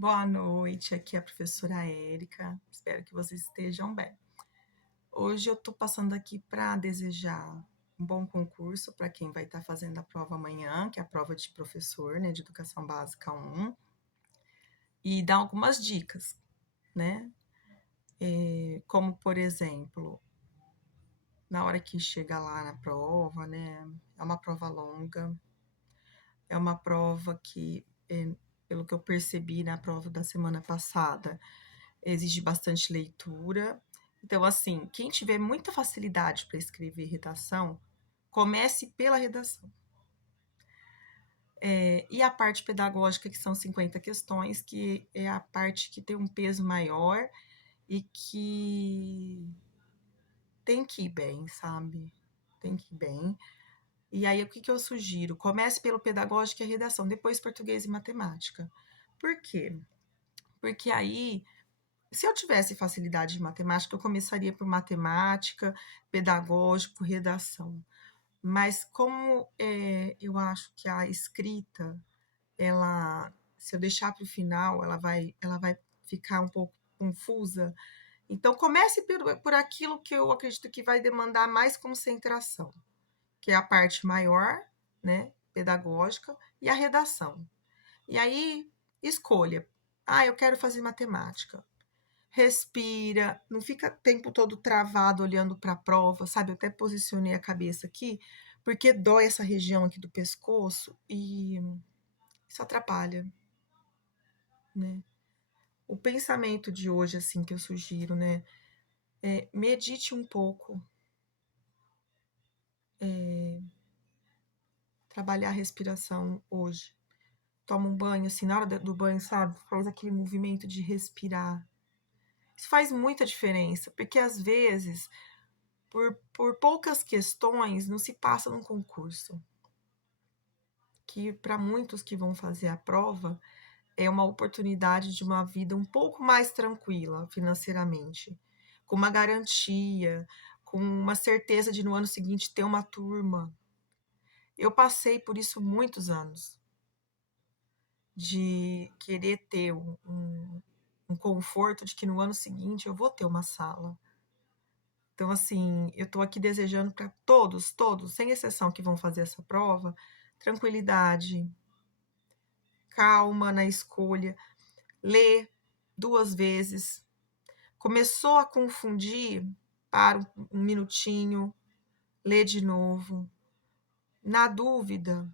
Boa noite, aqui é a professora Érica. Espero que vocês estejam bem. Hoje eu estou passando aqui para desejar um bom concurso para quem vai estar fazendo a prova amanhã, que é a prova de professor, né, de Educação Básica 1, e dar algumas dicas, né? Como, por exemplo, na hora que chega lá na prova, né, é uma prova longa, é uma prova que, pelo que eu percebi na prova da semana passada, exige bastante leitura. Então, assim, quem tiver muita facilidade para escrever redação, comece pela redação. E a parte pedagógica, que são 50 questões, que é a parte que tem um peso maior e que tem que ir bem, sabe? Tem que ir bem. E aí, o que, que eu sugiro? Comece pelo pedagógico e a redação, depois português e matemática. Por quê? Porque aí, se eu tivesse facilidade de matemática, eu começaria por matemática, pedagógico, redação. Mas como eu acho que a escrita, ela, se eu deixar para o final, ela vai ficar um pouco confusa. Então, comece por aquilo que eu acredito que vai demandar mais concentração, que é a parte maior, né, pedagógica, e a redação. E aí, escolha. Ah, eu quero fazer matemática. Respira, não fica o tempo todo travado olhando para a prova, sabe? Eu até posicionei a cabeça aqui, porque dói essa região aqui do pescoço e isso atrapalha, né? O pensamento de hoje, assim, que eu sugiro, né? Medite um pouco, trabalhar a respiração hoje. Toma um banho, assim, na hora do banho, sabe? Faz aquele movimento de respirar. Isso faz muita diferença, porque às vezes, por poucas questões, não se passa num concurso. Que para muitos que vão fazer a prova é uma oportunidade de uma vida um pouco mais tranquila financeiramente, com uma garantia, com uma certeza de no ano seguinte ter uma turma. Eu passei por isso muitos anos, de querer ter um conforto de que no ano seguinte eu vou ter uma sala. Então, assim, eu estou aqui desejando para todos, todos, sem exceção, que vão fazer essa prova, tranquilidade, calma na escolha, lê 2 vezes. Começou a confundir, para um minutinho, lê de novo. Na dúvida,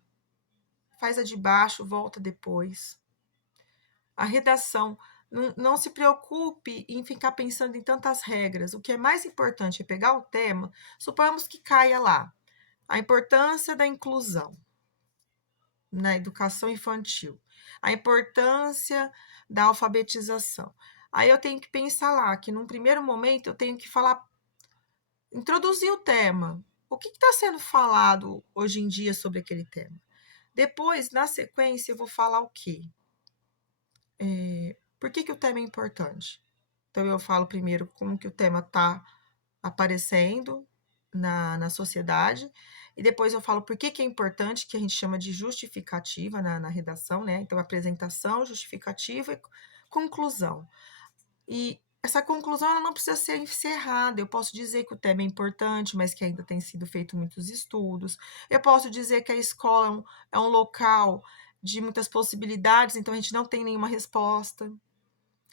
faz a de baixo, volta depois. A redação, não se preocupe em ficar pensando em tantas regras. O que é mais importante é pegar o tema, suponhamos que caia lá, a importância da inclusão na educação infantil, a importância da alfabetização. Aí eu tenho que pensar lá que num primeiro momento eu tenho que falar, introduzir o tema. O que está sendo falado hoje em dia sobre aquele tema? Depois, na sequência, eu vou falar o quê? Por que o tema é importante? Então, eu falo primeiro como que o tema está aparecendo na sociedade, e depois eu falo por que é importante, que a gente chama de justificativa na redação, né? Então, apresentação, justificativa e conclusão. E essa conclusão ela não precisa ser encerrada. Eu posso dizer que o tema é importante, mas que ainda tem sido feito muitos estudos. Eu posso dizer que a escola é um local de muitas possibilidades, então a gente não tem nenhuma resposta.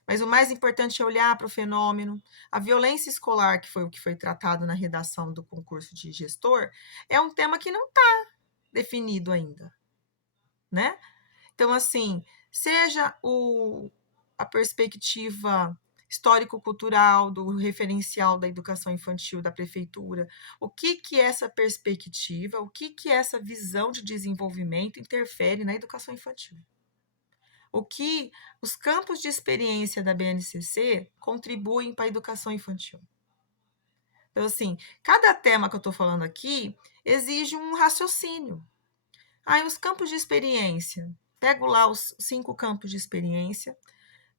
Mas o mais importante é olhar para o fenômeno. A violência escolar, que foi o que foi tratado na redação do concurso de gestor, é um tema que não está definido ainda, né? Então, assim, seja a perspectiva histórico-cultural do referencial da educação infantil da prefeitura, o que que essa perspectiva, o que que essa visão de desenvolvimento interfere na educação infantil? O que os campos de experiência da BNCC contribuem para a educação infantil? Então, assim, cada tema que eu estou falando aqui exige um raciocínio. Aí, os campos de experiência, pego lá os 5 campos de experiência,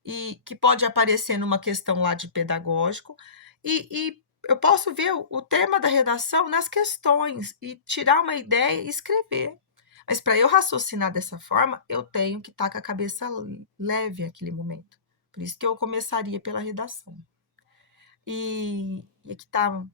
e que pode aparecer numa questão lá de pedagógico, e eu posso ver o tema da redação nas questões e tirar uma ideia e escrever. Mas para eu raciocinar dessa forma, eu tenho que estar com a cabeça leve naquele momento. Por isso que eu começaria pela redação. E aqui está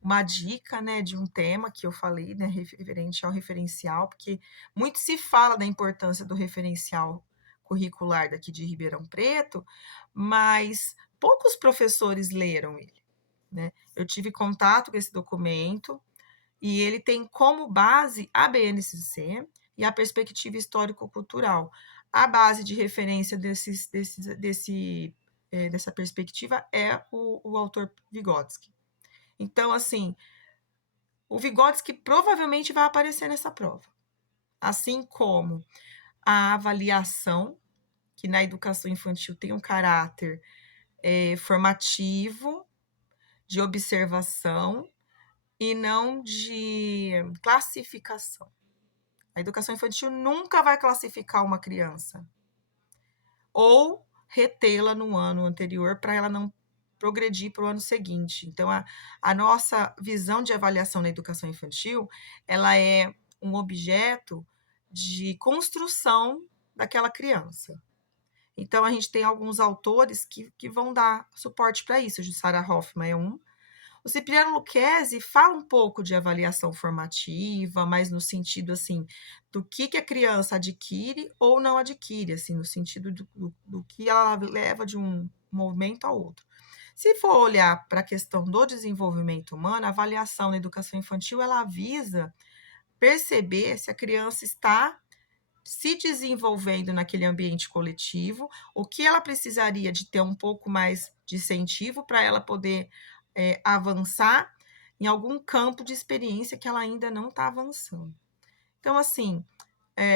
uma dica, né, de um tema que eu falei, né, referente ao referencial, porque muito se fala da importância do referencial curricular daqui de Ribeirão Preto, mas poucos professores leram ele, né? Eu tive contato com esse documento e ele tem como base a BNCC e a perspectiva histórico-cultural. A base de referência dessa perspectiva é o autor Vygotsky. Então, assim, o Vygotsky provavelmente vai aparecer nessa prova, assim como a avaliação, que na educação infantil tem um caráter formativo, de observação e não de classificação. A educação infantil nunca vai classificar uma criança ou retê-la no ano anterior para ela não progredir para o ano seguinte. Então, a nossa visão de avaliação na educação infantil, ela é um objeto de construção daquela criança. Então, a gente tem alguns autores que vão dar suporte para isso. Jussara Hoffmann é um. O Cipriano Lucchesi fala um pouco de avaliação formativa, mas no sentido, assim, do que a criança adquire ou não adquire, assim, no sentido do que ela leva de um movimento ao outro. Se for olhar para a questão do desenvolvimento humano, a avaliação na educação infantil, ela visa perceber se a criança está se desenvolvendo naquele ambiente coletivo, o que ela precisaria de ter um pouco mais de incentivo para ela poder avançar em algum campo de experiência que ela ainda não está avançando. Então, assim,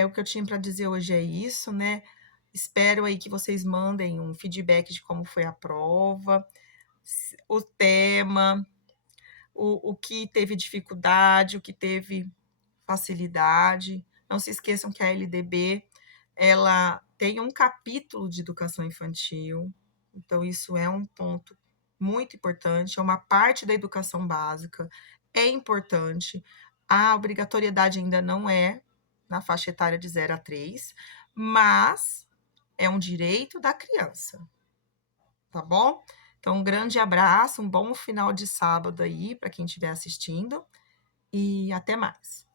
o que eu tinha para dizer hoje é isso, né? Espero aí que vocês mandem um feedback de como foi a prova, o tema, o que teve dificuldade, o que teve facilidade. Não se esqueçam que a LDB ela tem um capítulo de educação infantil, então isso é um ponto muito importante, é uma parte da educação básica, é importante. A obrigatoriedade ainda não é na faixa etária de 0 a 3, mas é um direito da criança, tá bom? Então, um grande abraço, um bom final de sábado aí para quem estiver assistindo e até mais.